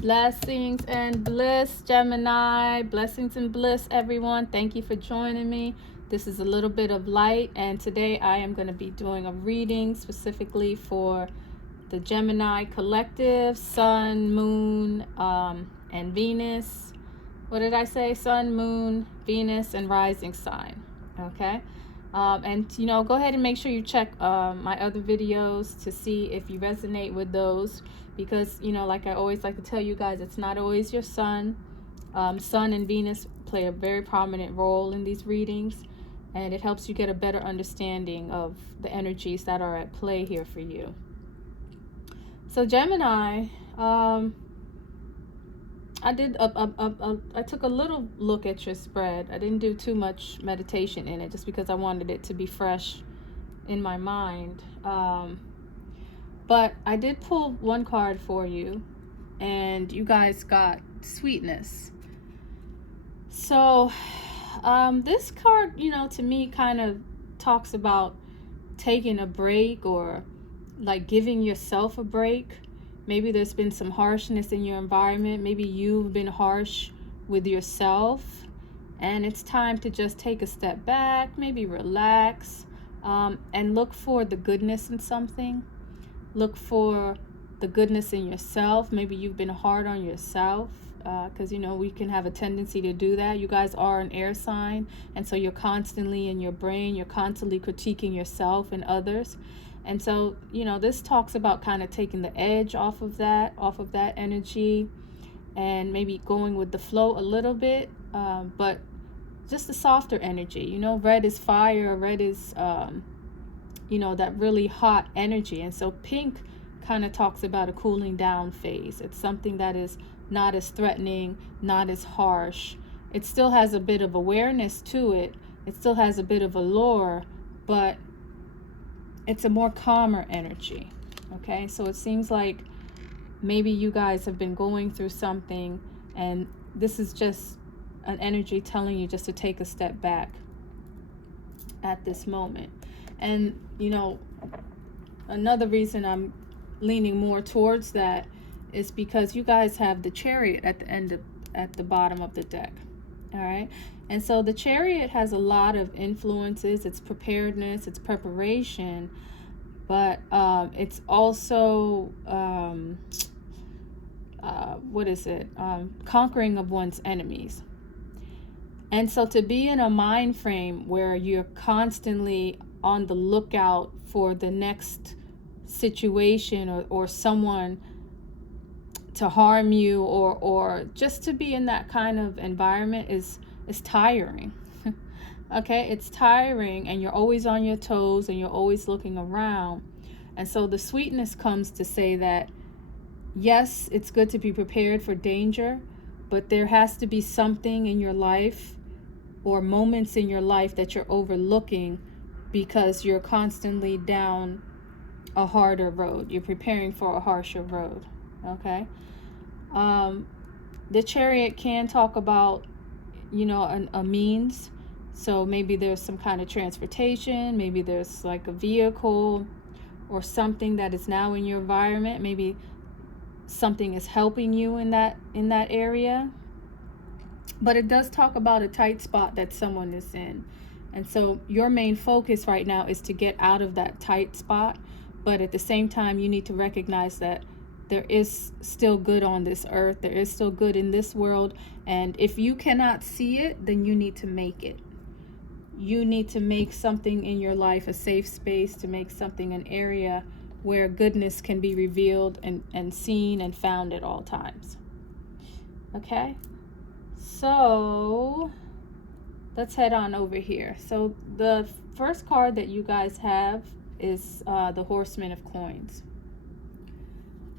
Blessings and bliss, Gemini. Blessings and bliss, everyone. Thank you for joining me. This is a little bit of light, and today I am going to be doing a reading specifically for the Gemini collective, Sun, Moon, and Venus. What did I say? Sun, Moon, Venus, and rising sign. Okay. And go ahead and make sure you check my other videos to see if you resonate with those, because like I always like to tell you guys, it's not always your sun. Sun and Venus play a very prominent role in these readings, and it helps you get a better understanding of the energies that are at play here for you. So Gemini, I took a little look at your spread. I didn't do too much meditation in it just because I wanted it to be fresh in my mind. But I did pull one card for you, and you guys got sweetness. So this card, to me kind of talks about taking a break, or like giving yourself a break. Maybe there's been some harshness in your environment. Maybe you've been harsh with yourself, and it's time to just take a step back, maybe relax, and look for the goodness in something. Look for the goodness in yourself. Maybe you've been hard on yourself, because we can have a tendency to do that. You guys are an air sign, and so you're constantly in your brain, you're constantly critiquing yourself and others. And so, this talks about kind of taking the edge off of that energy, and maybe going with the flow a little bit, but just a softer energy. Red is fire, red is, that really hot energy. And so pink kind of talks about a cooling down phase. It's something that is not as threatening, not as harsh. It still has a bit of awareness to it. It still has a bit of allure, but it's a more calmer energy. Okay, so it seems like maybe you guys have been going through something, and this is just an energy telling you just to take a step back at this moment. And another reason I'm leaning more towards that is because you guys have the Chariot at the bottom of the deck. All right. And so the Chariot has a lot of influences. It's preparedness, it's preparation, but it's also conquering of one's enemies. And so to be in a mind frame where you're constantly on the lookout for the next situation, or someone to harm you, or just to be in that kind of environment is tiring. Okay, it's tiring, and you're always on your toes, and you're always looking around. And so the sweetness comes to say that yes, it's good to be prepared for danger, but there has to be something in your life, or moments in your life, that you're overlooking because you're constantly down a harder road. You're preparing for a harsher road. Okay. The Chariot can talk about, a means. So maybe there's some kind of transportation. Maybe there's like a vehicle or something that is now in your environment. Maybe something is helping you in that area. But it does talk about a tight spot that someone is in. And so your main focus right now is to get out of that tight spot. But at the same time, you need to recognize that there is still good on this earth. There is still good in this world. And if you cannot see it, then you need to make it. You need to make something in your life a safe space, to make something an area where goodness can be revealed and seen and found at all times. Okay? So let's head on over here. So the first card that you guys have is the Horseman of Coins.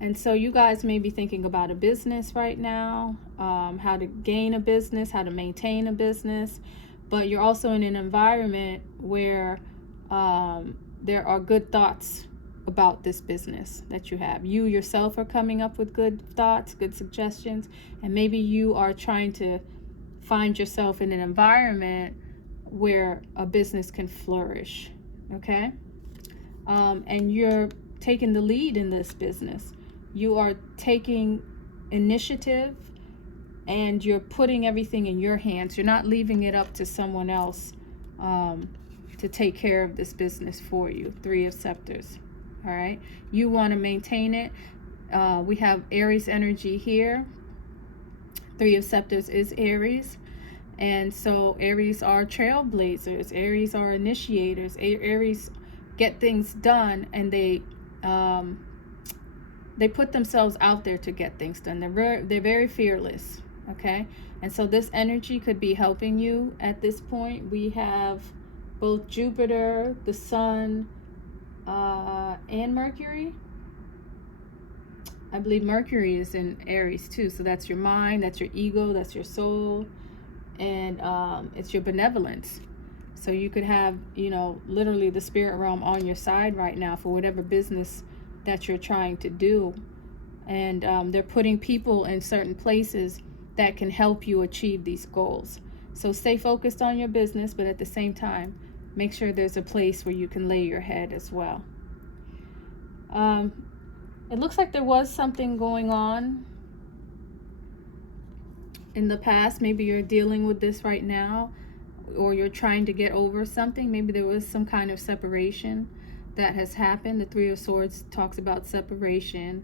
And so you guys may be thinking about a business right now, how to gain a business, how to maintain a business, but you're also in an environment where there are good thoughts about this business that you have. You yourself are coming up with good thoughts, good suggestions, and maybe you are trying to find yourself in an environment where a business can flourish. Okay? And you're taking the lead in this business. You are taking initiative, and you're putting everything in your hands. You're not leaving it up to someone else to take care of this business for you. Three of Scepters. All right. You want to maintain it. We have Aries energy here. Three of Scepters is Aries. And so Aries are trailblazers. Aries are initiators. Aries get things done, and they put themselves out there to get things done. They're very fearless. Okay. And so this energy could be helping you at this point. We have both Jupiter, the Sun, and Mercury. I believe Mercury is in Aries too. So that's your mind, that's your ego, that's your soul, and it's your benevolence. So you could have, you know, literally the spirit realm on your side right now for whatever business that you're trying to do. And they're putting people in certain places that can help you achieve these goals. So stay focused on your business, but at the same time, make sure there's a place where you can lay your head as well. It looks like there was something going on in the past. Maybe you're dealing with this right now, or you're trying to get over something. Maybe there was some kind of separation that has happened. The Three of Swords talks about separation,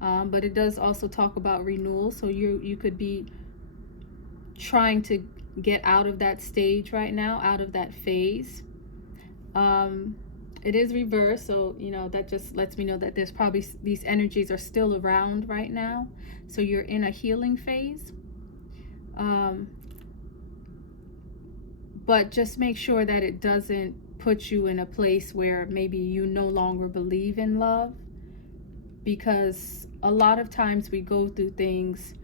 but it does also talk about renewal. So you could be trying to get out of that stage right now, out of that phase. It is reversed, so you know that just lets me know that there's probably these energies are still around right now. So you're in a healing phase. But just make sure that it doesn't put you in a place where maybe you no longer believe in love, because a lot of times we go through things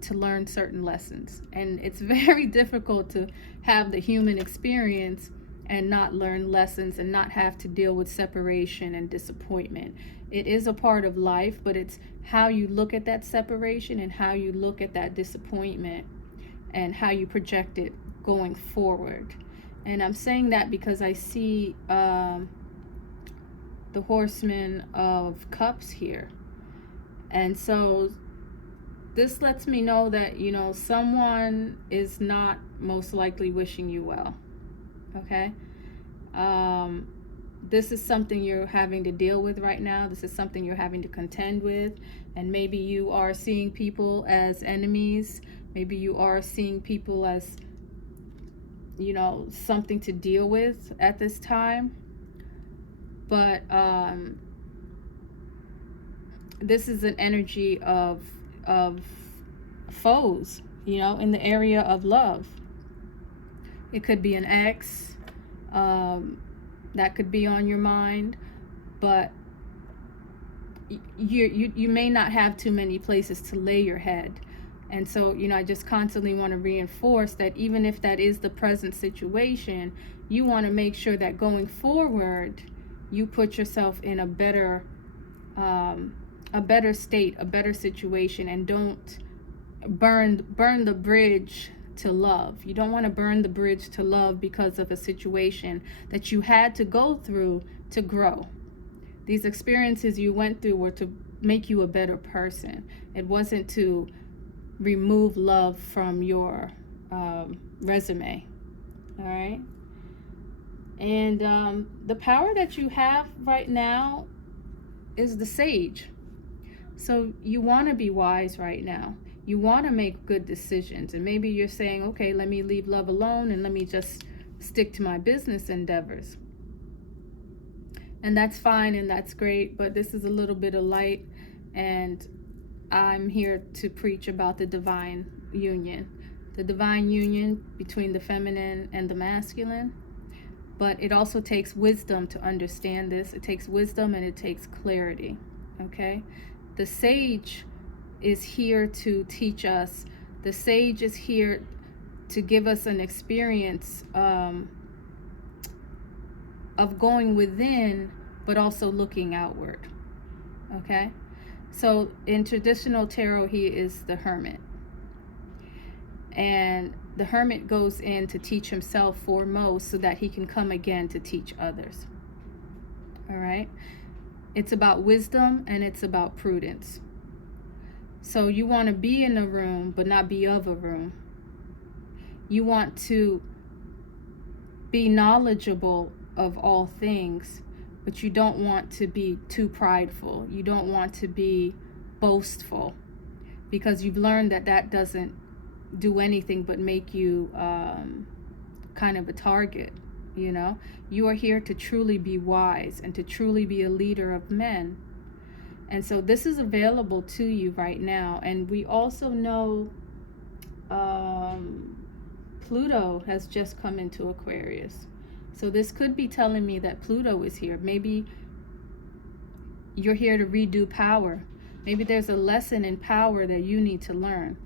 to learn certain lessons, and it's very difficult to have the human experience and not learn lessons and not have to deal with separation and disappointment. It is a part of life, but it's how you look at that separation and how you look at that disappointment and how you project it going forward. And I'm saying that because I see the Horseman of Cups here. And so this lets me know that, you know, someone is not most likely wishing you well. Okay. This is something you're having to deal with right now. This is something you're having to contend with. And maybe you are seeing people as enemies. Maybe you are seeing people as, you know, something to deal with at this time. But this is an energy of foes, you know, in the area of love. It could be an ex that could be on your mind, but you may not have too many places to lay your head. And so, you know, I just constantly want to reinforce that even if that is the present situation, you want to make sure that going forward, you put yourself in a better state, a better situation, and don't burn the bridge to love. You don't want to burn the bridge to love because of a situation that you had to go through to grow. These experiences you went through were to make you a better person. It wasn't to remove love from your resume. All right. And the power that you have right now is the Sage. So you want to be wise right now. You want to make good decisions. And maybe you're saying, okay, let me leave love alone and let me just stick to my business endeavors. And that's fine and that's great, but this is a little bit of light, and I'm here to preach about the divine union. The divine union between the feminine and the masculine. But it also takes wisdom to understand this. It takes wisdom and it takes clarity. Okay? The Sage is here to teach us. The Sage is here to give us an experience of going within, but also looking outward. Okay? So in traditional tarot, he is the Hermit. And the Hermit goes in to teach himself foremost so that he can come again to teach others. All right? It's about wisdom and it's about prudence. So you want to be in a room, but not be of a room. You want to be knowledgeable of all things, but you don't want to be too prideful. You don't want to be boastful, because you've learned that that doesn't do anything but make you kind of a target. You know, you are here to truly be wise and to truly be a leader of men. And so this is available to you right now. And we also know Pluto has just come into Aquarius. So this could be telling me that Pluto is here. Maybe you're here to redo power. Maybe there's a lesson in power that you need to learn.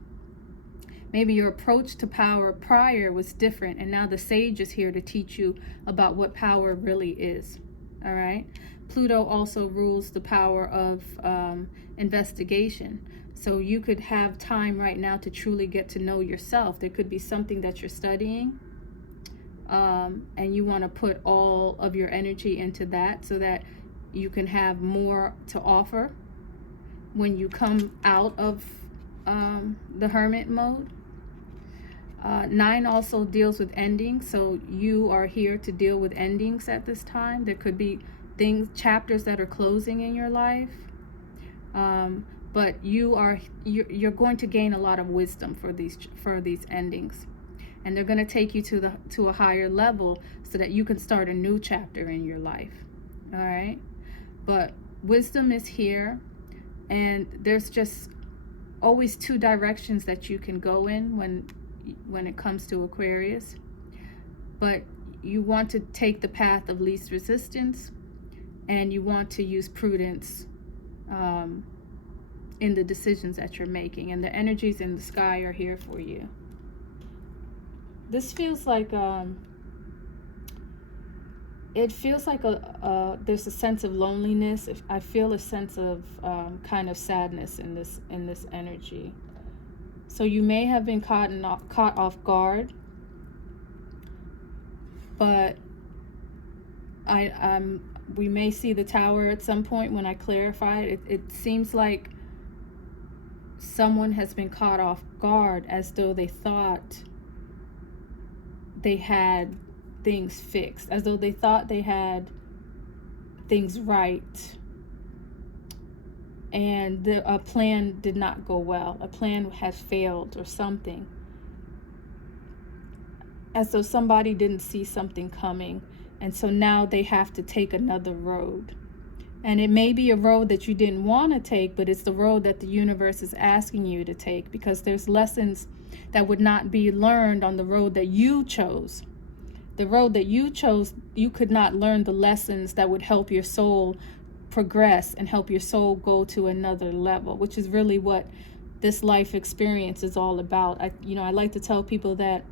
Maybe your approach to power prior was different, and now the sage is here to teach you about what power really is. All right. Pluto also rules the power of investigation. So you could have time right now to truly get to know yourself. There could be something that you're studying, and you want to put all of your energy into that so that you can have more to offer when you come out of the hermit mode. 9 also deals with endings, so you are here to deal with endings at this time. There could be chapters that are closing in your life, but you're going to gain a lot of wisdom for these endings, and they're going to take you to a higher level so that you can start a new chapter in your life. All right, but wisdom is here, and there's just always 2 directions that you can go in when it comes to Aquarius. But you want to take the path of least resistance, and you want to use prudence in the decisions that you're making, and the energies in the sky are here for you. This feels like it feels like there's a sense of loneliness. I feel a sense of kind of sadness in this energy. So you may have been caught off guard, but we may see the tower at some point when I clarify it. It seems like someone has been caught off guard, as though they thought they had things fixed, as though they thought they had things right, and a plan did not go well. A plan had failed or something, as though somebody didn't see something coming, and so now they have to take another road. And it may be a road that you didn't want to take, but it's the road that the universe is asking you to take, because there's lessons that would not be learned on the road that you chose. The road that you chose, you could not learn the lessons that would help your soul progress and help your soul go to another level, which is really what this life experience is all about. I like to tell people that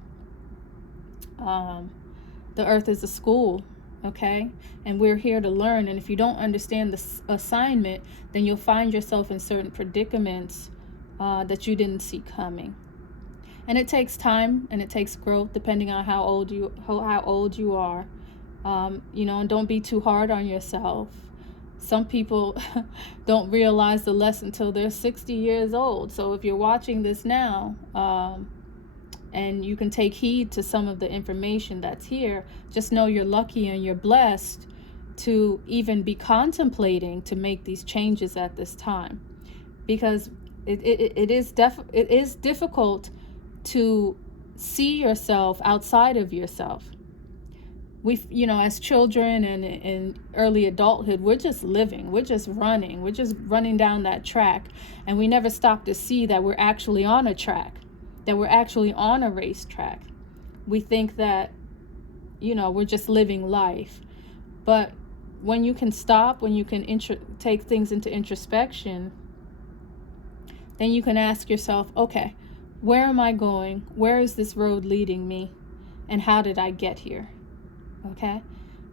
the earth is a school, okay? And we're here to learn. And if you don't understand the assignment, then you'll find yourself in certain predicaments that you didn't see coming. And it takes time and it takes growth, depending on how old you are. And don't be too hard on yourself. Some people don't realize the lesson until they're 60 years old. So if you're watching this now, and you can take heed to some of the information that's here, just know you're lucky and you're blessed to even be contemplating to make these changes at this time, because it is difficult to see yourself outside of yourself. As children and in early adulthood, we're just living, we're just running down that track, and we never stop to see that we're actually on a track, that we're actually on a racetrack. We think that, we're just living life. But when you can stop, when you can take things into introspection, then you can ask yourself, okay, where am I going? Where is this road leading me? And how did I get here? Okay?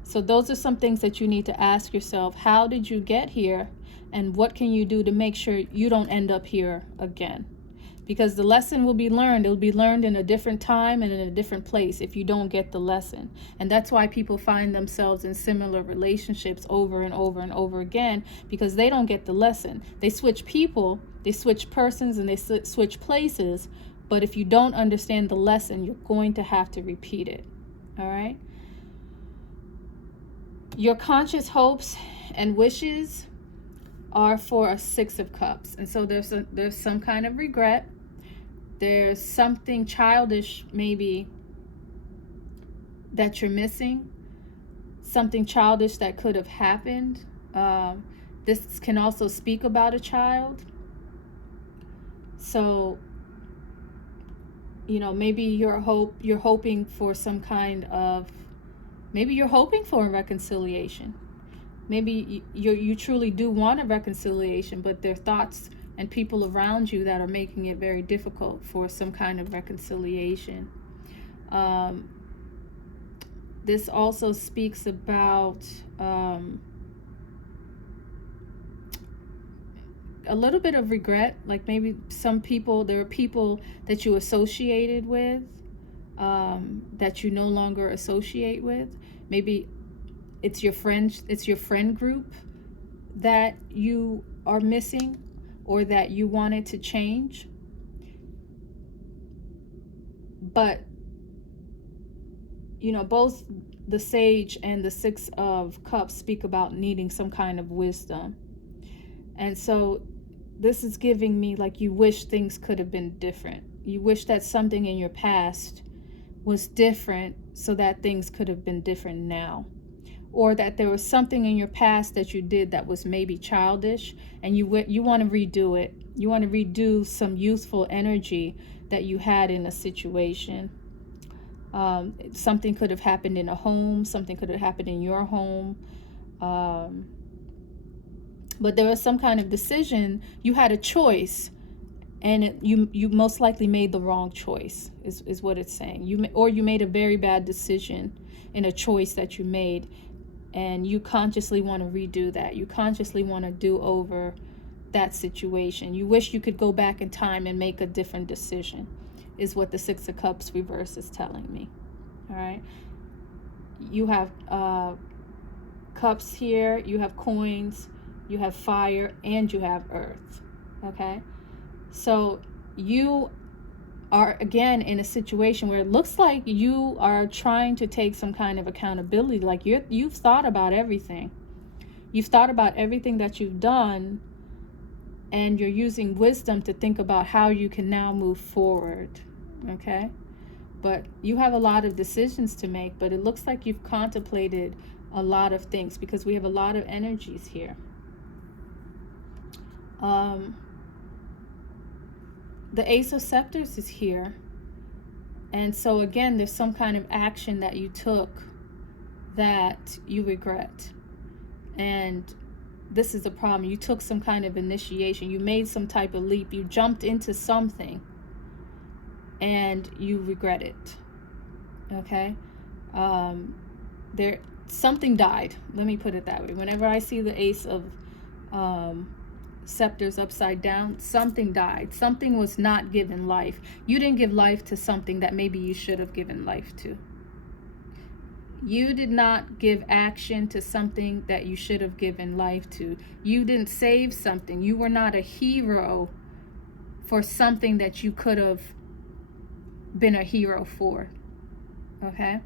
So those are some things that you need to ask yourself. How did you get here? And what can you do to make sure you don't end up here again? because the lesson will be learned. It'll be learned in a different time and in a different place if you don't get the lesson. And that's why people find themselves in similar relationships over and over and over again, because they don't get the lesson. They switch people, they switch persons, and they switch places. But if you don't understand the lesson, you're going to have to repeat it. All right? Your conscious hopes and wishes are for a Six of Cups. And so there's some kind of regret. There's something childish maybe that you're missing. Something childish that could have happened. This can also speak about a child. So, you know, maybe you're hoping for some kind of, maybe you're hoping for a reconciliation. Maybe you truly do want a reconciliation, but there are thoughts and people around you that are making it very difficult for some kind of reconciliation. This also speaks about a little bit of regret, like maybe there are people that you associated with that you no longer associate with. Maybe it's your friend group that you are missing or that you wanted to change. But, you know, both the Sage and the Six of Cups speak about needing some kind of wisdom. And so this is giving me like you wish things could have been different. You wish that something in your past was different so that things could have been different now. Or that there was something in your past that you did that was maybe childish, and you want to redo it. You want to redo some youthful energy that you had in a situation. Something could have happened in a home. Something could have happened in your home. But there was some kind of decision. You had a choice, and you most likely made the wrong choice, is what it's saying. You made a very bad decision in a choice that you made. And you consciously want to redo that. You consciously want to do over that situation. You wish you could go back in time and make a different decision, is what the Six of Cups reverse is telling me. All right. You have cups here. You have coins. You have fire. And you have earth. Okay. So you are again in a situation where it looks like you are trying to take some kind of accountability. Like you've thought about everything. You've thought about everything that you've done, and you're using wisdom to think about how you can now move forward. Okay? But you have a lot of decisions to make, but it looks like you've contemplated a lot of things because we have a lot of energies here. The Ace of Scepters is here. And so again, there's some kind of action that you took that you regret. And this is the problem. You took some kind of initiation. You made some type of leap. You jumped into something and you regret it. Okay? Something died. Let me put it that way. Whenever I see the Ace of Scepters upside down, something died. Something was not given life. You didn't give life to something that maybe you should have given life to. You did not give action to something that you should have given life to. You didn't save something. You were not a hero for something that you could have been a hero for. Okay?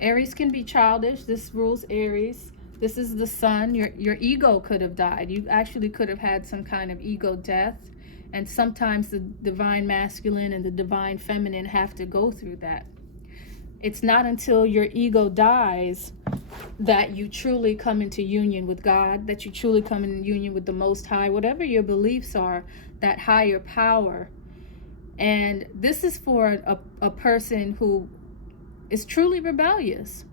Aries can be childish. This rules Aries. This is the sun. Your ego could have died. You actually could have had some kind of ego death. And sometimes the divine masculine and the divine feminine have to go through that. It's not until your ego dies that you truly come into union with God, that you truly come in union with the Most High, whatever your beliefs are, that higher power. And this is for a person who is truly rebellious.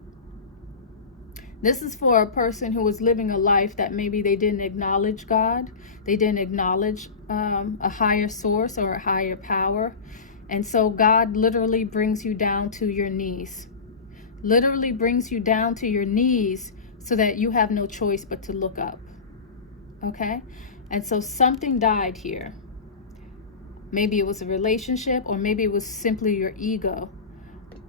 This is for a person who was living a life that maybe they didn't acknowledge God. They didn't acknowledge a higher source or a higher power. And so God literally brings you down to your knees. Literally brings you down to your knees so that you have no choice but to look up. Okay? And so something died here. Maybe it was a relationship, or maybe it was simply your ego.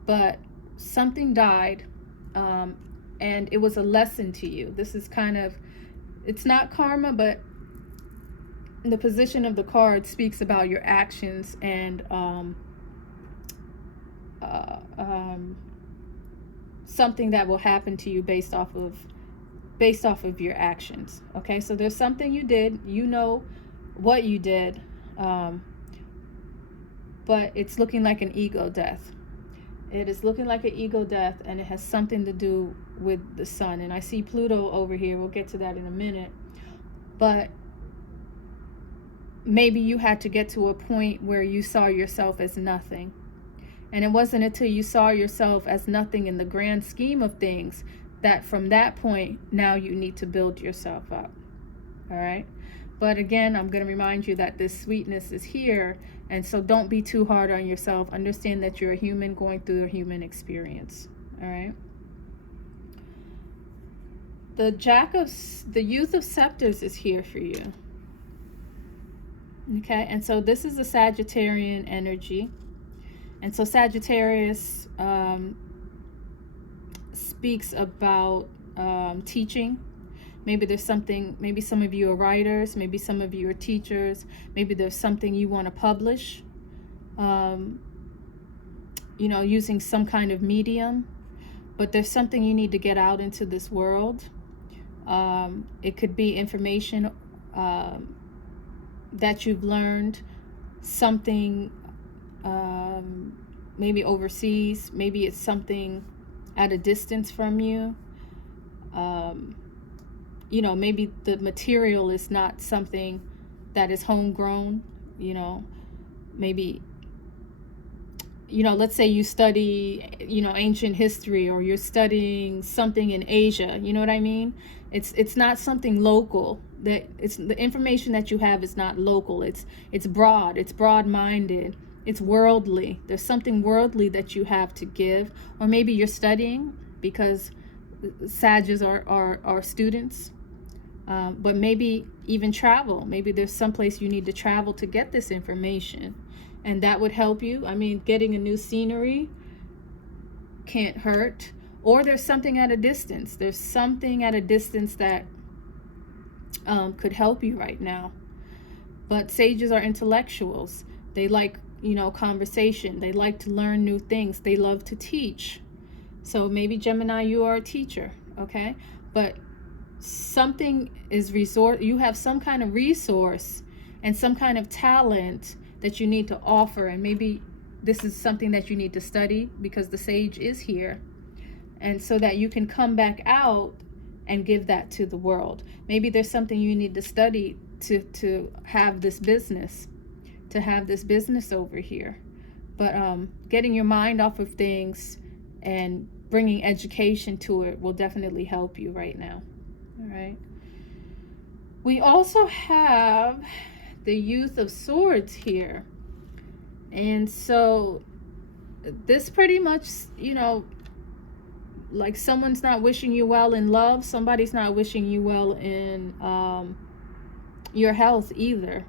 But something died, and it was a lesson to you. This is kind of, it's not karma, but the position of the card speaks about your actions and something that will happen to you based off of your actions. Okay, so there's something you did, you know what you did, but it's looking like an ego death. It is looking like an ego death, and it has something to do with the sun. And I see Pluto over here. We'll get to that in a minute. But maybe you had to get to a point where you saw yourself as nothing. And it wasn't until you saw yourself as nothing in the grand scheme of things that from that point, now you need to build yourself up. All right? But again, I'm going to remind you that this sweetness is here. And so don't be too hard on yourself. Understand that you're a human going through a human experience. All right? The Youth of Scepters is here for you. Okay? And so this is a Sagittarian energy. And so Sagittarius speaks about teaching. Maybe there's something, maybe some of you are writers, maybe some of you are teachers, maybe there's something you want to publish, using some kind of medium, but there's something you need to get out into this world. It could be information that you've learned, something maybe overseas, maybe it's something at a distance from you. Maybe the material is not something that is homegrown, maybe, let's say you study, ancient history, or you're studying something in Asia, you know what I mean? It's not something local. That it's the information that you have is not local. It's broad, it's broad-minded, it's worldly. There's something worldly that you have to give, or maybe you're studying because Sages are students. But maybe even travel. Maybe there's someplace you need to travel to get this information, and that would help you. I mean, getting a new scenery can't hurt. Or there's something at a distance. There's something at a distance that could help you right now. But sages are intellectuals. They like, conversation. They like to learn new things. They love to teach. So maybe Gemini, you are a teacher, okay? But something is you have some kind of resource and some kind of talent that you need to offer, and maybe this is something that you need to study because the sage is here, and so that you can come back out and give that to the world. Maybe there's something you need to study to have this business, over here. But getting your mind off of things and bringing education to it will definitely help you right now. All right. We also have the Youth of Swords here. And so this pretty much, like someone's not wishing you well in love. Somebody's not wishing you well in your health either.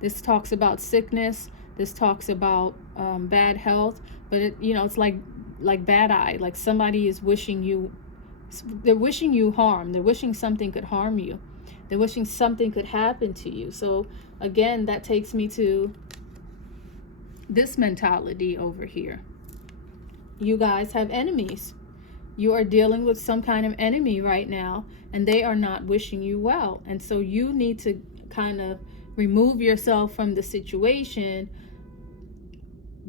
This talks about sickness. This talks about bad health. But, it's like bad eye. Like somebody is wishing you, they're wishing you harm. They're wishing something could harm you. They're wishing something could happen to you. So again, that takes me to this mentality over here. You guys have enemies. You are dealing with some kind of enemy right now, and they are not wishing you well. And so you need to kind of remove yourself from the situation,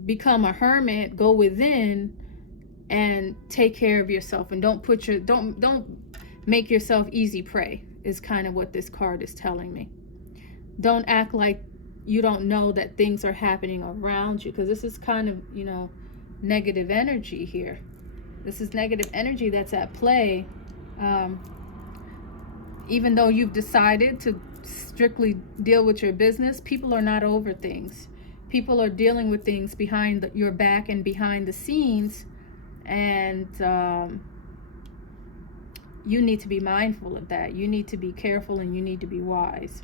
become a hermit, go within, and take care of yourself, and don't make yourself easy prey, is kind of what this card is telling me. Don't act like you don't know that things are happening around you, because this is kind of, negative energy here. This is negative energy that's at play. Even though you've decided to strictly deal with your business, people are not over things. People are dealing with things behind your back and behind the scenes. And you need to be mindful of that. You need to be careful, and you need to be wise.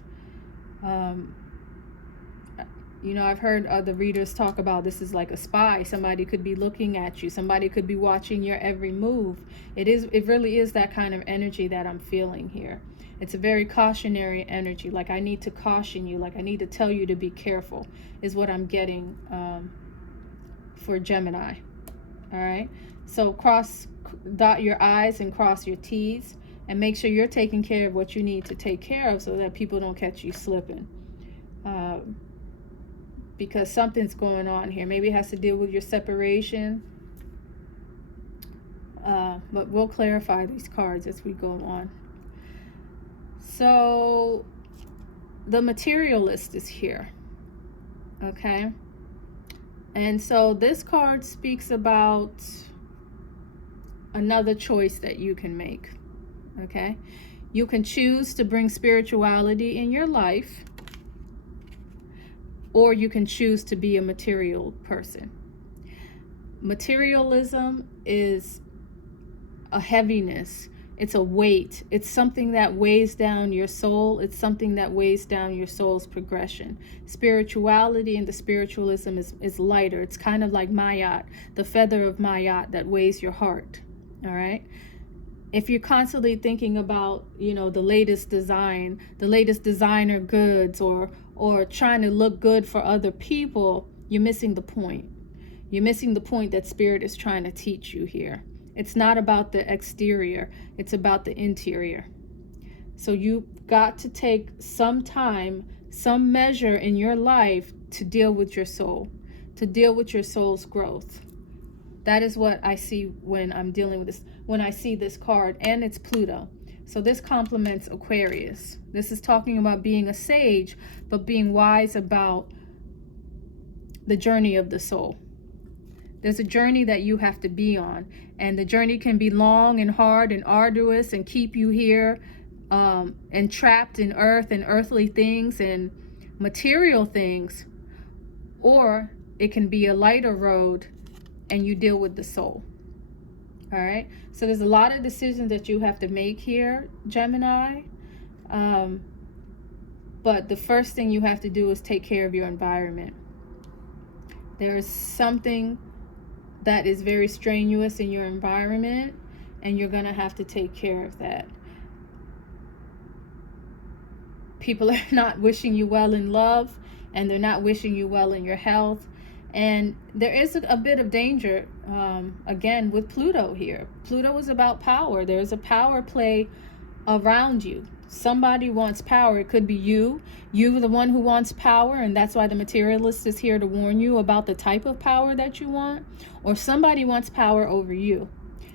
You know, I've heard other readers talk about this is like a spy. Somebody could be looking at you. Somebody could be watching your every move. It really is that kind of energy that I'm feeling here. It's a very cautionary energy. Like, I need to caution you. Like, I need to tell you to be careful is what I'm getting for Gemini. All right. So dot your I's and cross your T's, and make sure you're taking care of what you need to take care of so that people don't catch you slipping. Because something's going on here. Maybe it has to deal with your separation. But we'll clarify these cards as we go on. So the materialist is here. Okay. And so this card speaks about another choice that you can make. Okay. You can choose to bring spirituality in your life, or you can choose to be a material person. Materialism is a heaviness. It's a weight. It's something that weighs down your soul. It's something that weighs down your soul's progression. Spirituality and the spiritualism is lighter. It's kind of like Mayat, the feather of Mayat that weighs your heart. All right. If you're constantly thinking about, you know, the latest design, the latest designer goods, or trying to look good for other people, you're missing the point. You're missing the point that Spirit is trying to teach you here. It's not about the exterior. It's about the interior. So you've got to take some time, some measure in your life to deal with your soul, to deal with your soul's growth. That is what I see when I'm dealing with this, when I see this card, and it's Pluto. So this complements Aquarius. This is talking about being a sage, but being wise about the journey of the soul. There's a journey that you have to be on, and the journey can be long and hard and arduous and keep you here and trapped in earth and earthly things and material things, or it can be a lighter road and you deal with the soul. All right. So there's a lot of decisions that you have to make here, Gemini. But the first thing you have to do is take care of your environment. There is something that is very strenuous in your environment, and you're going to have to take care of that. People are not wishing you well in love, and they're not wishing you well in your health. And there is a bit of danger, again, with Pluto here. Pluto is about power. There's a power play around you. Somebody wants power. It could be you. You're the one who wants power, and that's why the materialist is here to warn you about the type of power that you want. Or somebody wants power over you,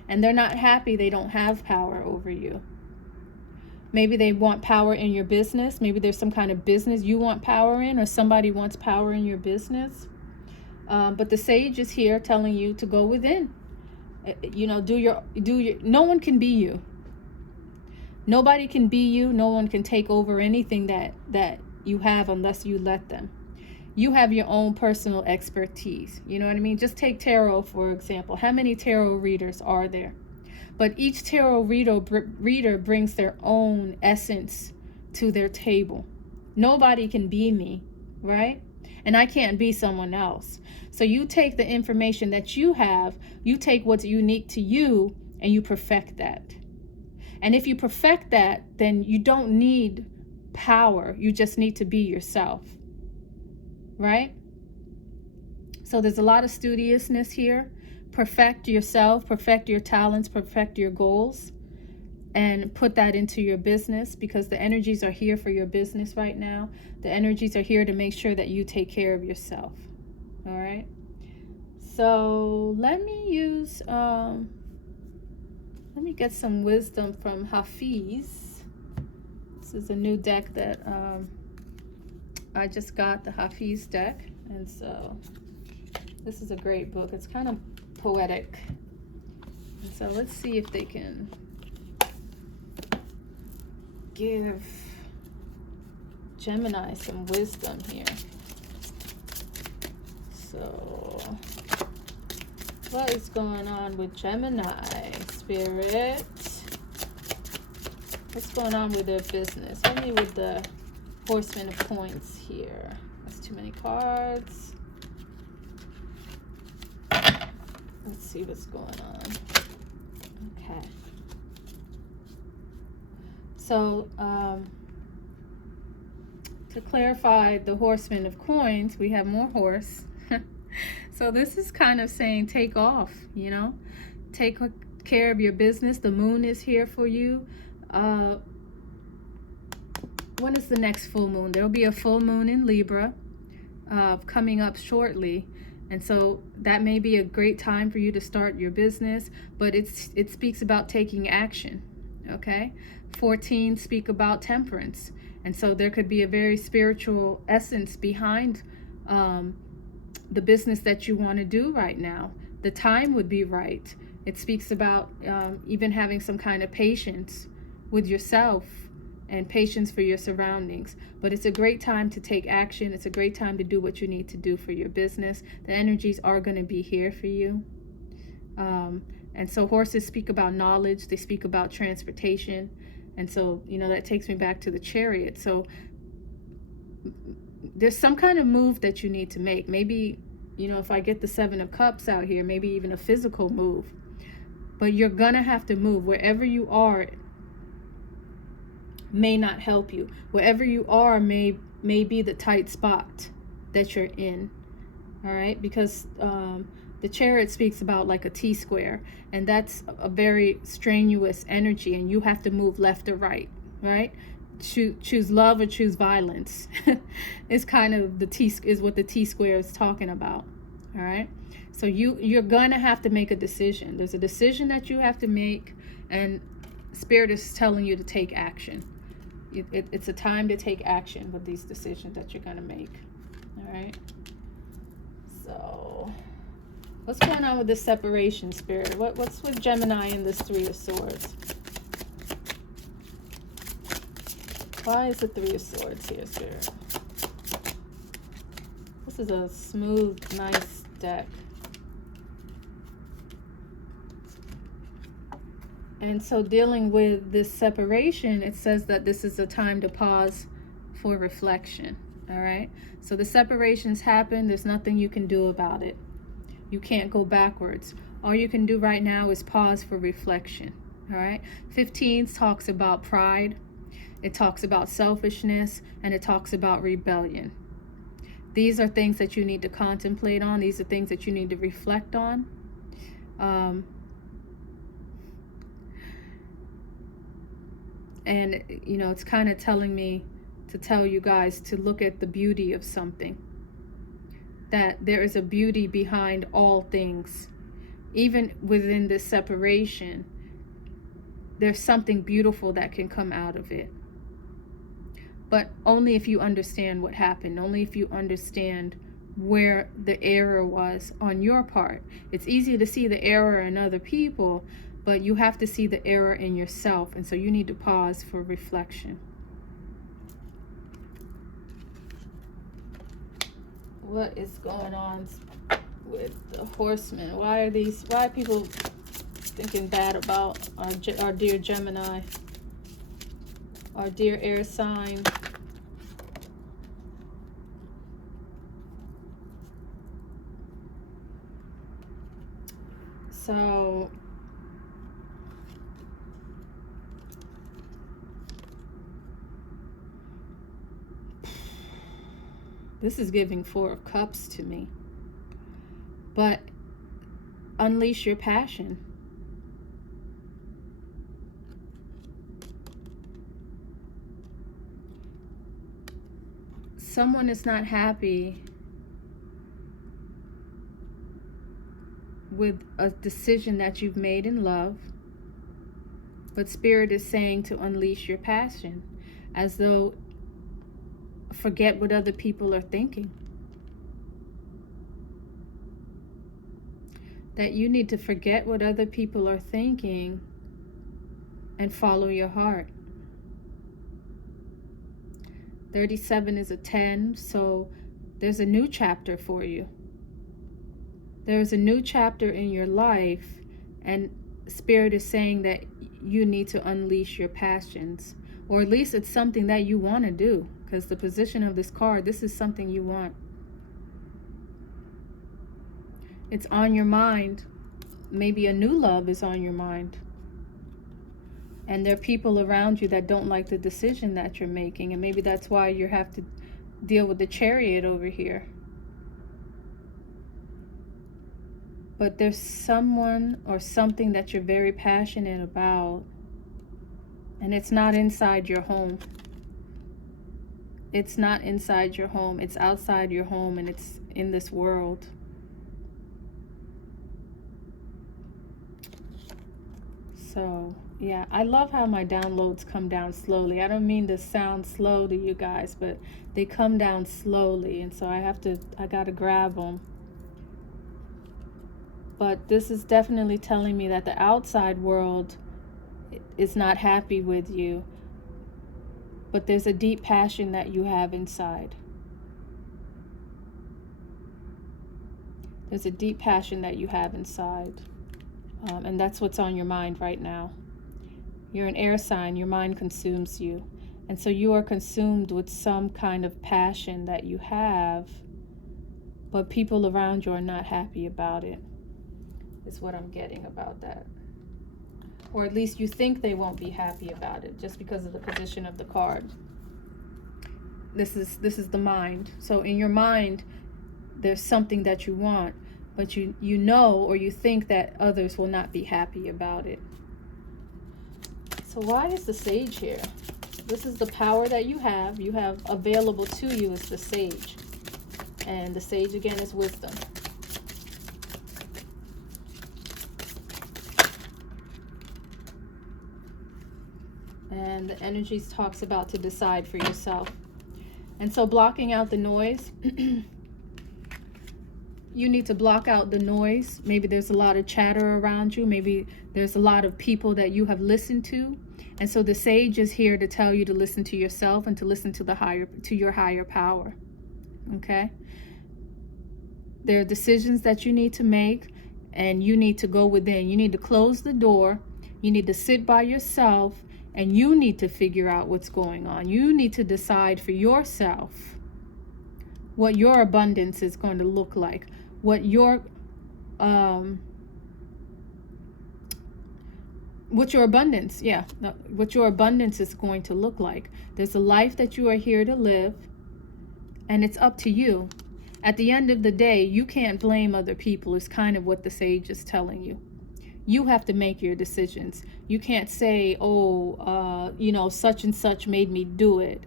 and they're not happy they don't have power over you. Maybe they want power in your business. Maybe there's some kind of business you want power in, or somebody wants power in your business. But the sage is here telling you to go within. You know, do your. No one can be you. Nobody can be you. No one can take over anything that you have unless you let them. You have your own personal expertise. You know what I mean? Just take tarot, for example. How many tarot readers are there? But each tarot reader brings their own essence to their table. Nobody can be me, right? And I can't be someone else. So you take the information that you have, you take what's unique to you, and you perfect that. And if you perfect that, then you don't need power. You just need to be yourself, right? So there's a lot of studiousness here. Perfect yourself, perfect your talents, perfect your goals, and put that into your business, because the energies are here for your business right now. The energies are here to make sure that you take care of yourself. All right. So let me use, let me get some wisdom from Hafiz. This is a new deck that I just got, the Hafiz deck. And so this is a great book. It's kind of poetic. And so let's see if they can give Gemini some wisdom here. So what is going on with Gemini, Spirit? What's going on with their business? Help me with the Horseman of Coins here. That's too many cards. Let's see what's going on. Okay. So, to clarify the Horseman of Coins, we have more horse. So this is kind of saying take off, you know. Take care of your business. The moon is here for you. When is the next full moon? There'll be a full moon in Libra coming up shortly. And so that may be a great time for you to start your business, but it speaks about taking action, okay? 14 speak about temperance. And so there could be a very spiritual essence behind the business that you want to do right now. The time would be right. It speaks about even having some kind of patience with yourself and patience for your surroundings. But it's a great time to take action. It's a great time to do what you need to do for your business. The energies are going to be here for you. And so horses speak about knowledge. They speak about transportation. And so, you know, that takes me back to the Chariot. So there's some kind of move that you need to make. Maybe, you know, if I get the Seven of Cups out here, maybe even a physical move. But you're going to have to move. Wherever you are may not help you. Wherever you are may be the tight spot that you're in. All right? Because the Chariot speaks about like a T-square. And that's a very strenuous energy. And you have to move left or right. Right? Choose love or choose violence. It's kind of is what the T-square is talking about. All right? So you're gonna have to make a decision. There's a decision that you have to make, and Spirit is telling you to take action. It's a time to take action with these decisions that you're gonna make. All right. So, what's going on with this separation, Spirit? What's with Gemini and this Three of Swords? Why is the Three of Swords here, Spirit? This is a smooth, nice deck. And so dealing with this separation, it says that this is a time to pause for reflection. All right. So the separations happen. There's nothing you can do about it. You can't go backwards. All you can do right now is pause for reflection. All right. 15 talks about pride. It talks about selfishness, and it talks about rebellion. These are things that you need to contemplate on. These are things that you need to reflect on. And, you know, it's kind of telling me to tell you guys to look at the beauty of something. That there is a beauty behind all things. Even within this separation, there's something beautiful that can come out of it. But only if you understand what happened. Only if you understand where the error was on your part. It's easy to see the error in other people, but you have to see the error in yourself. And so you need to pause for reflection. What is going on with the Horsemen? Why are people thinking bad about our dear Gemini? Our dear air sign. So this is giving Four of Cups to me. But unleash your passion. Someone is not happy with a decision that you've made in love, but Spirit is saying to unleash your passion, as though forget what other people are thinking. That you need to forget what other people are thinking and follow your heart. 37 is a 10, so there's a new chapter for you. There's a new chapter in your life, and Spirit is saying that you need to unleash your passions, or at least it's something that you want to do, because the position of this card, this is something you want. It's on your mind. Maybe a new love is on your mind. And there are people around you that don't like the decision that you're making. And maybe that's why you have to deal with the Chariot over here. But there's someone or something that you're very passionate about. And it's not inside your home. It's not inside your home. It's outside your home, and it's in this world. So, yeah, I love how my downloads come down slowly. I don't mean to sound slow to you guys, but they come down slowly. And so I got to grab them. But this is definitely telling me that the outside world is not happy with you. But there's a deep passion that you have inside. There's a deep passion that you have inside. And that's what's on your mind right now. You're an air sign. Your mind consumes you. And so you are consumed with some kind of passion that you have, but people around you are not happy about it. Is what I'm getting about that. Or at least you think they won't be happy about it just because of the position of the card. This is the mind. So in your mind, there's something that you want, but you know, or you think that others will not be happy about it. So why is the Sage here? This is the power that you have available to you is the Sage. And the Sage again is wisdom. And the energies talks about to decide for yourself. And so blocking out the noise, you need to block out the noise. Maybe there's a lot of chatter around you. Maybe there's a lot of people that you have listened to. And so the Sage is here to tell you to listen to yourself and to listen to your higher power. Okay? There are decisions that you need to make, and you need to go within. You need to close the door. You need to sit by yourself, and you need to figure out what's going on. You need to decide for yourself what your abundance is going to look like. What your abundance is going to look like. There's a life that you are here to live, and it's up to you. At the end of the day, you can't blame other people, is kind of what the Sage is telling you. You have to make your decisions. You can't say, such and such made me do it.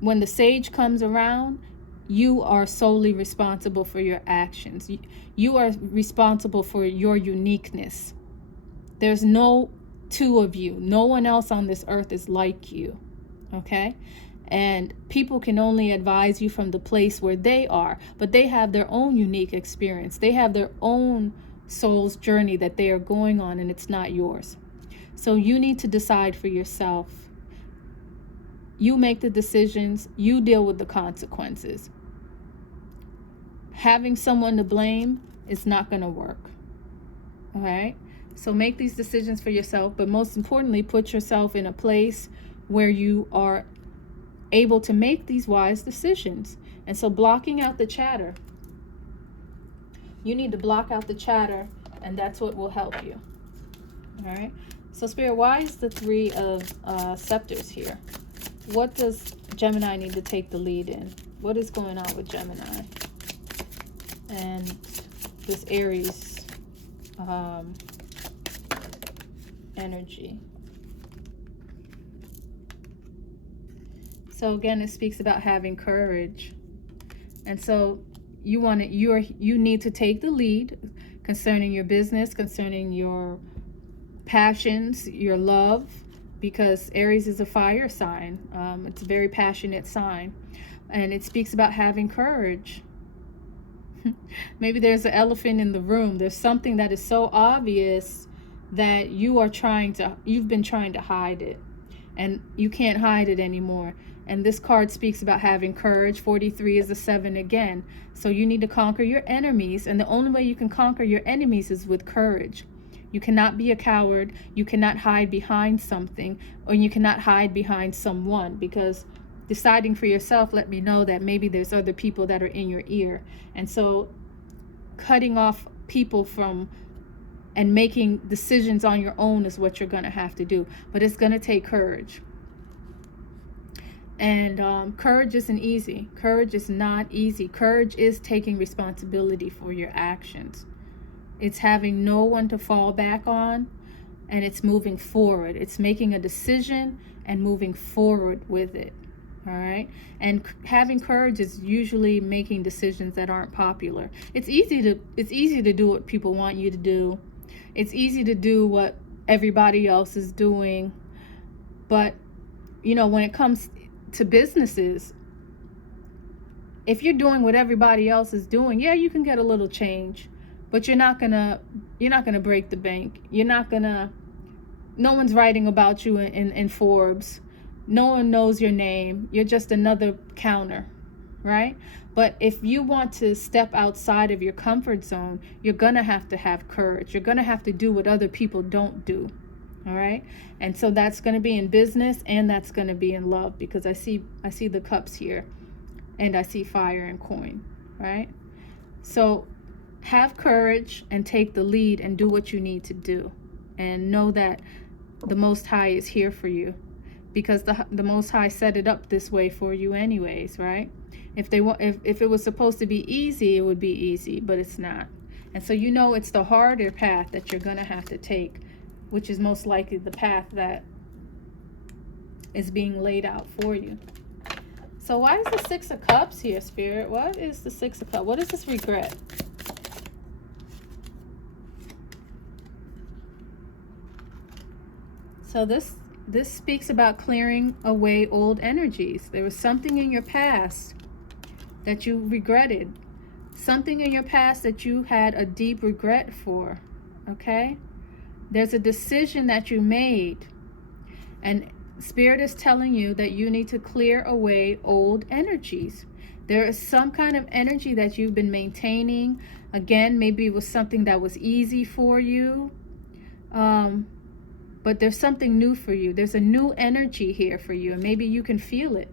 When the Sage comes around, you are solely responsible for your actions. You are responsible for your uniqueness. There's no two of you. No one else on this earth is like you. Okay? And people can only advise you from the place where they are, but they have their own unique experience. They have their own soul's journey that they are going on, and it's not yours. So you need to decide for yourself. You make the decisions. You deal with the consequences. Having someone to blame is not going to work. All right? So make these decisions for yourself, but most importantly, put yourself in a place where you are able to make these wise decisions. And so blocking out the chatter. You need to block out the chatter, and that's what will help you. All right? So Spirit, why is the Three of Scepters here? What does Gemini need to take the lead in? What is going on with Gemini? And this Aries energy. So again, it speaks about having courage. And so you need to take the lead concerning your business, concerning your passions, your love, because Aries is a fire sign. It's a very passionate sign, and it speaks about having courage. Maybe there's an elephant in the room. There's something that is so obvious that you've been trying to hide it, and you can't hide it anymore. And this card speaks about having courage. 43 is a 7 again. So you need to conquer your enemies. And the only way you can conquer your enemies is with courage. You cannot be a coward. You cannot hide behind something, or you cannot hide behind someone, because deciding for yourself let me know that maybe there's other people that are in your ear. And so cutting off people from and making decisions on your own is what you're going to have to do. But it's going to take courage. And courage isn't easy. Courage is not easy. Courage is taking responsibility for your actions. It's having no one to fall back on, and it's moving forward. It's making a decision and moving forward with it. All right. And having courage is usually making decisions that aren't popular. It's easy to do what people want you to do. It's easy to do what everybody else is doing. But, you know, when it comes to businesses, if you're doing what everybody else is doing, yeah, you can get a little change, but you're not gonna break the bank. No one's writing about you in Forbes. No one knows your name. You're just another counter, right? But if you want to step outside of your comfort zone, you're gonna have to have courage. You're gonna have to do what other people don't do. All right. And so that's going to be in business, and that's going to be in love, because I see the cups here, and I see fire and coin. Right. So have courage and take the lead and do what you need to do, and know that the Most High is here for you, because the Most High set it up this way for you anyways. Right. If it was supposed to be easy, it would be easy, but it's not. And so, you know, it's the harder path that you're going to have to take, which is most likely the path that is being laid out for you. So why is the Six of Cups here, Spirit? What is the Six of Cups? What is this regret? So this speaks about clearing away old energies. There was something in your past that you regretted. Something in your past that you had a deep regret for, okay? There's a decision that you made, and Spirit is telling you that you need to clear away old energies. There is some kind of energy that you've been maintaining. Again, maybe it was something that was easy for you, but there's something new for you. There's a new energy here for you, and maybe you can feel it.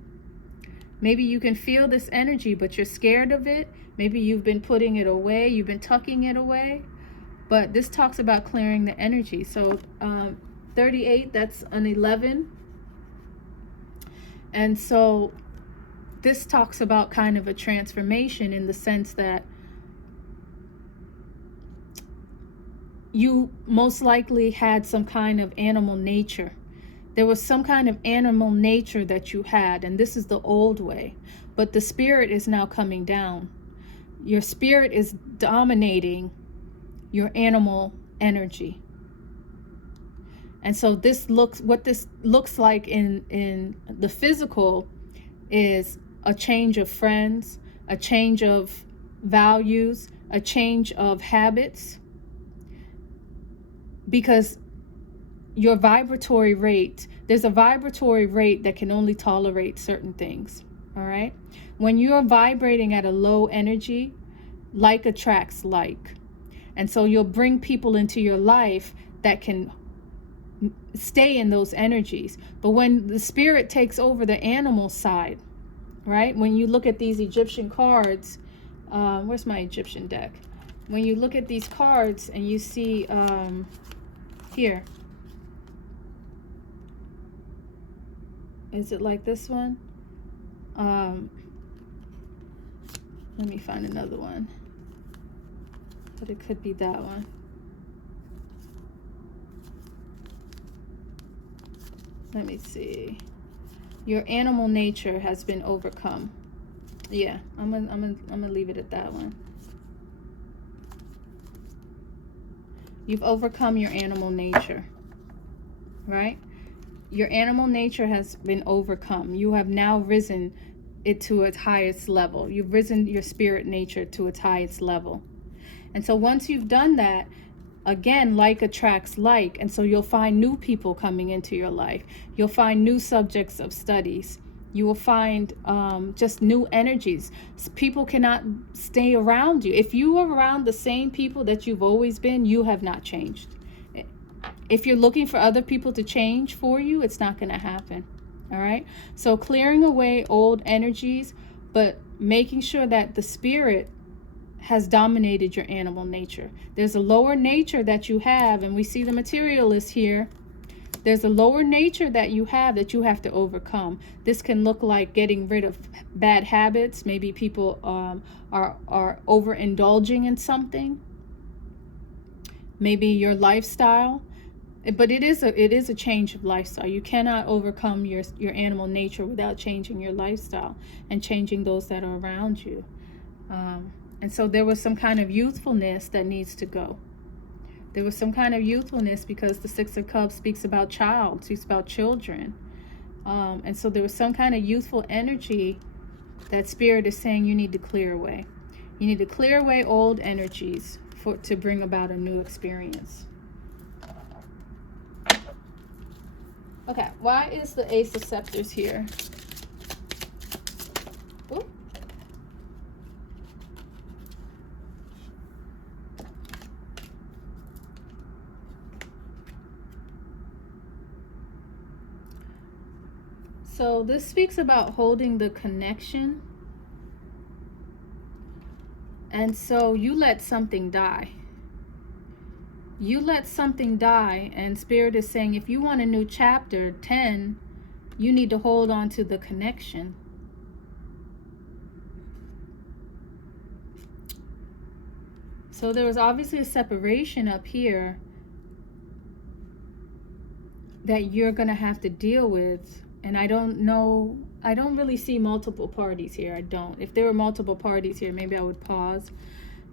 Maybe you can feel this energy, but you're scared of it. Maybe you've been putting it away. You've been tucking it away. But this talks about clearing the energy. So 38, that's an 11. And so this talks about kind of a transformation, in the sense that you most likely had some kind of animal nature. There was some kind of animal nature that you had, and this is the old way. But the spirit is now coming down. Your spirit is dominating your animal energy. And so what this looks like in the physical is a change of friends, a change of values, a change of habits, because your vibratory rate, there's a vibratory rate that can only tolerate certain things. All right. When you're vibrating at a low energy, like attracts like. And so you'll bring people into your life that can stay in those energies. But when the spirit takes over the animal side, right? When you look at these Egyptian cards, where's my Egyptian deck? When you look at these cards and you see here, is it like this one? Let me find another one. But it could be that one. Let me see. Your animal nature has been overcome. Yeah, I'm gonna leave it at that one. You've overcome your animal nature, right? Your animal nature has been overcome. You have now risen it to its highest level. You've risen your spirit nature to its highest level. And so once you've done that, again, like attracts like. And so you'll find new people coming into your life. You'll find new subjects of studies. You will find just new energies. People cannot stay around you. If you are around the same people that you've always been, you have not changed. If you're looking for other people to change for you, it's not going to happen. All right. So clearing away old energies, but making sure that the spirit has dominated your animal nature. There's a lower nature that you have, and we see the materialist here. There's a lower nature that you have to overcome. This can look like getting rid of bad habits. Maybe people are overindulging in something. Maybe your lifestyle. But it is a change of lifestyle. You cannot overcome your animal nature without changing your lifestyle and changing those that are around you. And so there was some kind of youthfulness that needs to go. There was some kind of youthfulness because the Six of Cups speaks about speaks about children. And so there was some kind of youthful energy that Spirit is saying you need to clear away. You need to clear away old energies to bring about a new experience. Okay, why is the Ace of Scepters here? Ooh. So this speaks about holding the connection. And so you let something die. You let something die, and Spirit is saying if you want a new chapter, 10, you need to hold on to the connection. So there was obviously a separation up here that you're going to have to deal with. And I don't really see multiple parties here. I don't. If there were multiple parties here, maybe I would pause.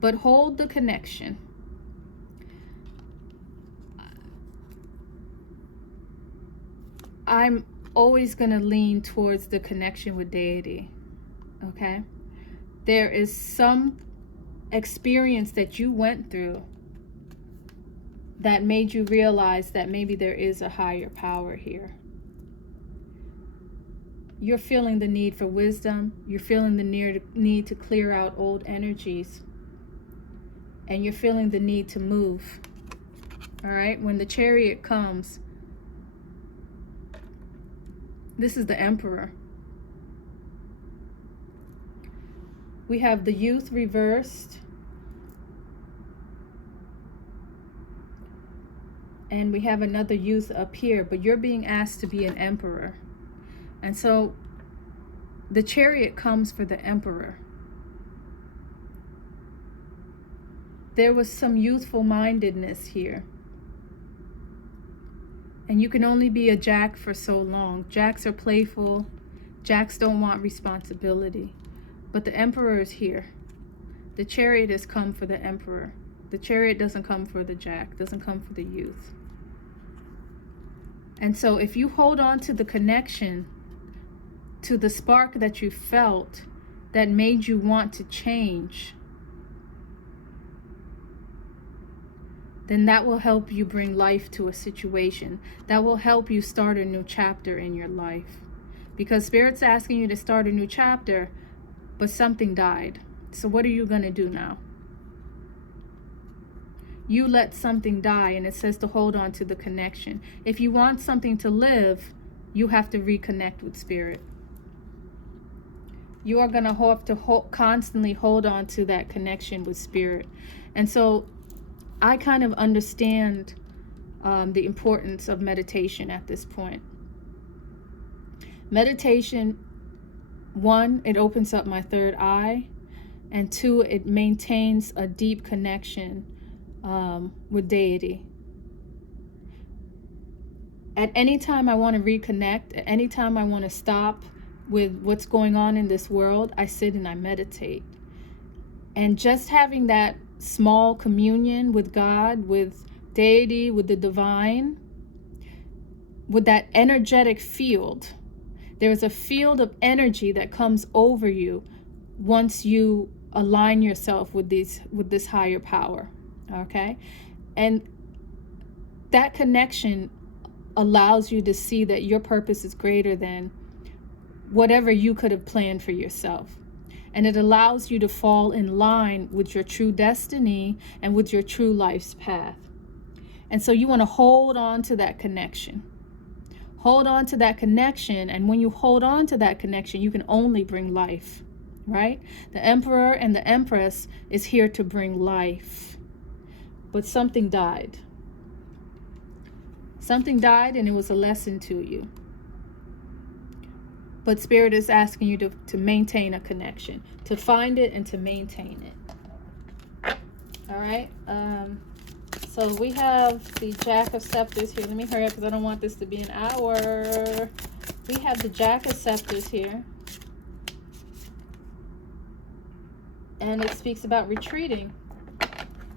But hold the connection. I'm always going to lean towards the connection with deity. Okay? There is some experience that you went through that made you realize that maybe there is a higher power here. You're feeling the need for wisdom. You're feeling the need to clear out old energies. And you're feeling the need to move. All right? When the Chariot comes, this is the Emperor. We have the Youth reversed. And we have another Youth up here, but you're being asked to be an Emperor. And so the Chariot comes for the Emperor. There was some youthful mindedness here. And you can only be a Jack for so long. Jacks are playful. Jacks don't want responsibility. But the Emperor is here. The Chariot has come for the Emperor. The Chariot doesn't come for the Jack, doesn't come for the youth. And so if you hold on to the connection, to the spark that you felt that made you want to change, then that will help you bring life to a situation. That will help you start a new chapter in your life. Because Spirit's asking you to start a new chapter, but something died. So what are you going to do now? You let something die, and it says to hold on to the connection. If you want something to live, you have to reconnect with Spirit. You are going to have to constantly hold on to that connection with Spirit. And so I kind of understand the importance of meditation at this point. Meditation, 1, it opens up my third eye, and 2, it maintains a deep connection with deity. At any time I want to reconnect, at any time I want to stop with what's going on in this world, I sit and I meditate. And just having that small communion with God, with deity, with the divine, with that energetic field, there's a field of energy that comes over you once you align yourself with this higher power. Okay? And that connection allows you to see that your purpose is greater than whatever you could have planned for yourself. And it allows you to fall in line with your true destiny and with your true life's path. And so you want to hold on to that connection. Hold on to that connection. And when you hold on to that connection, you can only bring life, right? The Emperor and the Empress is here to bring life. But something died. Something died, and it was a lesson to you. But Spirit is asking you to maintain a connection, to find it and to maintain it. All right. So we have the Jack of Scepters here. Let me hurry up because I don't want this to be an hour. We have the Jack of Scepters here. And it speaks about retreating.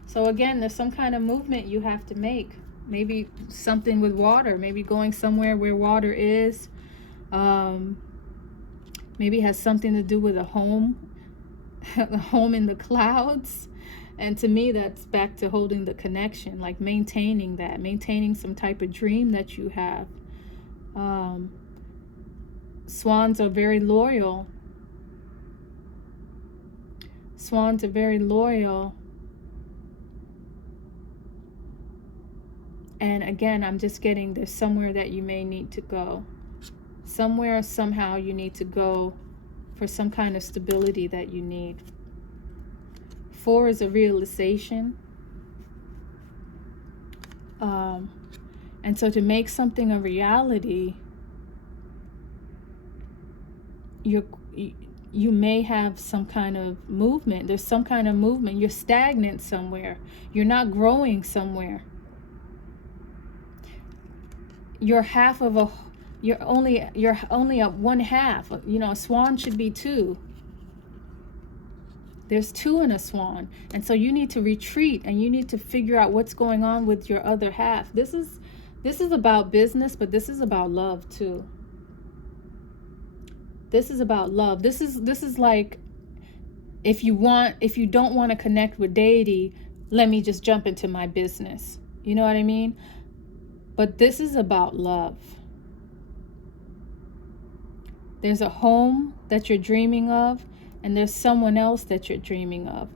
So again, there's some kind of movement you have to make. Maybe something with water. Maybe going somewhere where water is. Maybe it has something to do with a home. A home in the clouds. And to me, that's back to holding the connection, like maintaining that, maintaining some type of dream that you have. Swans are very loyal. Swans are very loyal. And again, I'm just getting there's somewhere that you may need to go. Somewhere, somehow you need to go for some kind of stability that you need. 4 is a realization. And so to make something a reality, you may have some kind of movement. There's some kind of movement. You're stagnant somewhere. You're not growing somewhere. You're half of a, you're only a 1/2. You know, a swan should be 2. There's 2 in a swan. And so you need to retreat and you need to figure out what's going on with your other half. This is about business, but this is about love too. This is about love. This is like, if you don't want to connect with deity, let me just jump into my business. You know what I mean? But this is about love. There's a home that you're dreaming of, and there's someone else that you're dreaming of.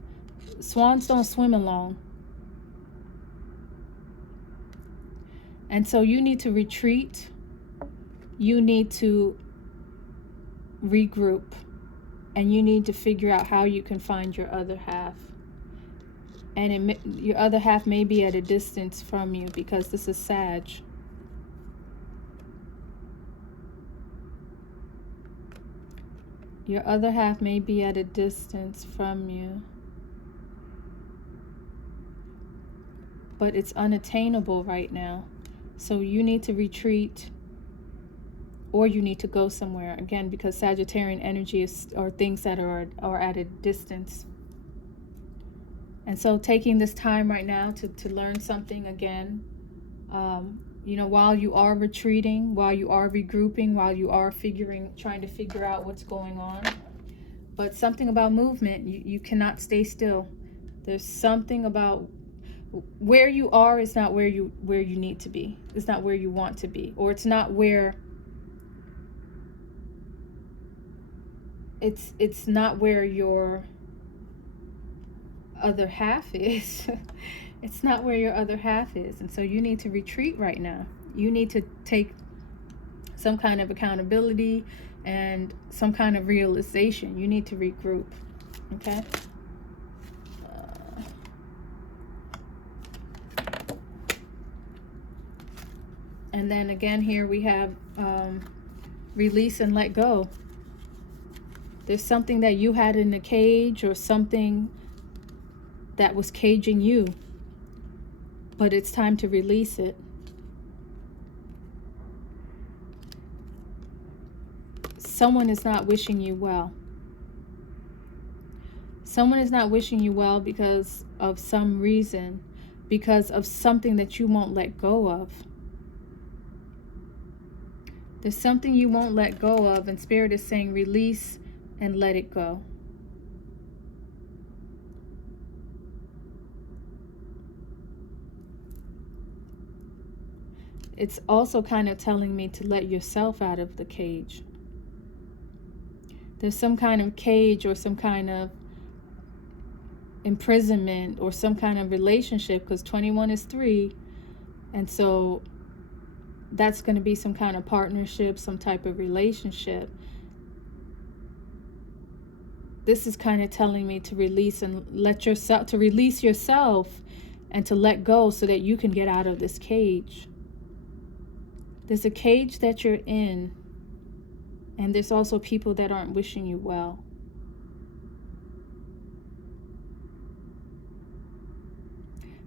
Swans don't swim alone. And so you need to retreat. You need to regroup. And you need to figure out how you can find your other half. And your other half may be at a distance from you because this is Sag. Your other half may be at a distance from you. But it's unattainable right now. So you need to retreat, or you need to go somewhere. Again, because Sagittarian energy are things that are at a distance. And so taking this time right now to learn something again, you know, while you are retreating, while you are regrouping, while you are trying to figure out what's going on. But something about movement, you cannot stay still. There's something about where you are is not where you need to be. It's not where you want to be, or it's not where it's not where your other half is. It's not where your other half is. And so you need to retreat right now. You need to take some kind of accountability and some kind of realization. You need to regroup. Okay? And then again here we have release and let go. There's something that you had in a cage, or something that was caging you, but it's time to release it. Someone is not wishing you well. Someone is not wishing you well because of some reason, because of something that you won't let go of. There's something you won't let go of, and Spirit is saying release and let it go. It's also kind of telling me to let yourself out of the cage. There's some kind of cage or some kind of imprisonment or some kind of relationship, because 21 is 3. And so that's going to be some kind of partnership, some type of relationship. This is kind of telling me to release and release yourself and to let go so that you can get out of this cage. There's a cage that you're in, and there's also people that aren't wishing you well.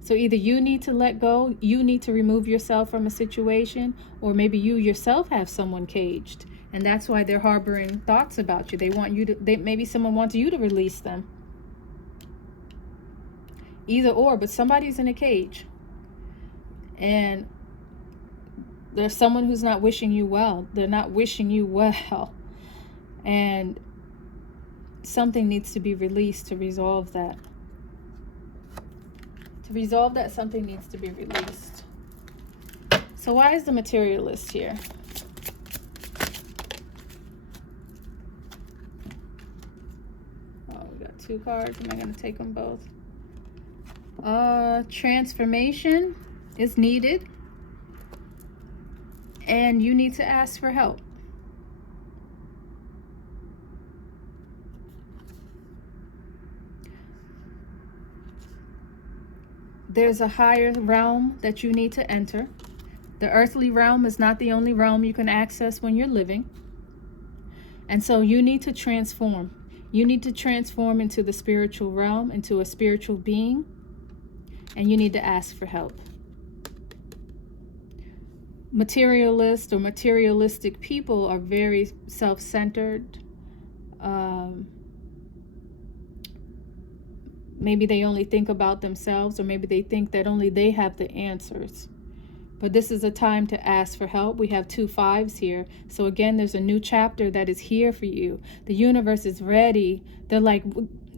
So either you need to let go, you need to remove yourself from a situation, or maybe you yourself have someone caged, and that's why they're harboring thoughts about you. They want you to, maybe someone wants you to release them. Either or, but somebody's in a cage. And there's someone who's not wishing you well. They're not wishing you well. And something needs to be released to resolve that. To resolve that, something needs to be released. So why is the Materialist here? Oh, we got 2 cards. Am I going to take them both? Transformation is needed. And you need to ask for help. There's a higher realm that you need to enter. The earthly realm is not the only realm you can access when you're living. And so you need to transform. You need to transform into the spiritual realm, into a spiritual being. And you need to ask for help. Materialist or materialistic people are very self-centered. Maybe they only think about themselves, or maybe they think that only they have the answers. But this is a time to ask for help. We have 2 5s here. So again, there's a new chapter that is here for you. The universe is ready. They're like,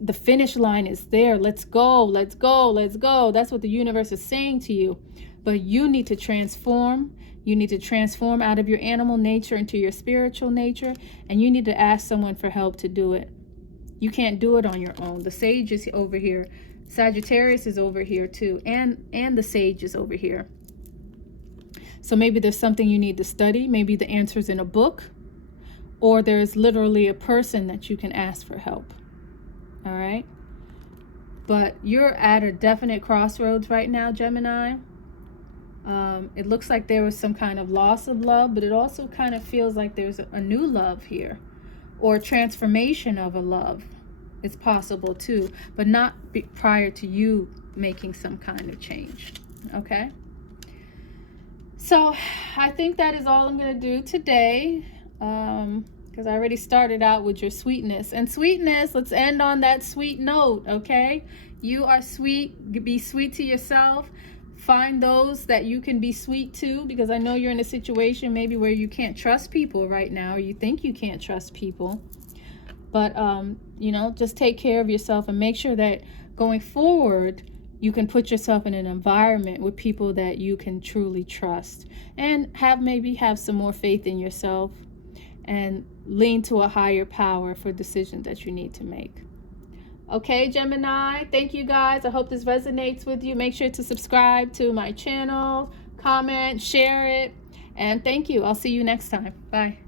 the finish line is there. Let's go, let's go, let's go. That's what the universe is saying to you. But you need to transform. You need to transform out of your animal nature into your spiritual nature. And you need to ask someone for help to do it. You can't do it on your own. The Sage is over here. Sagittarius is over here too. And the Sage is over here. So maybe there's something you need to study. Maybe the answer's in a book. Or there's literally a person that you can ask for help. All right? But you're at a definite crossroads right now, Gemini. It looks like there was some kind of loss of love, but it also kind of feels like there's a new love here. Or transformation of a love is possible too, but not prior to you making some kind of change. Okay? So I think that is all I'm going to do today, because I already started out with your sweetness. And sweetness, let's end on that sweet note, okay? You are sweet. Be sweet to yourself. Find those that you can be sweet to, because I know you're in a situation maybe where you can't trust people right now, or you think you can't trust people. But, you know, just take care of yourself and make sure that going forward, you can put yourself in an environment with people that you can truly trust, and maybe have some more faith in yourself and lean to a higher power for decisions that you need to make. Okay, Gemini, thank you guys. I hope this resonates with you. Make sure to subscribe to my channel, comment, share it, and thank you. I'll see you next time. Bye.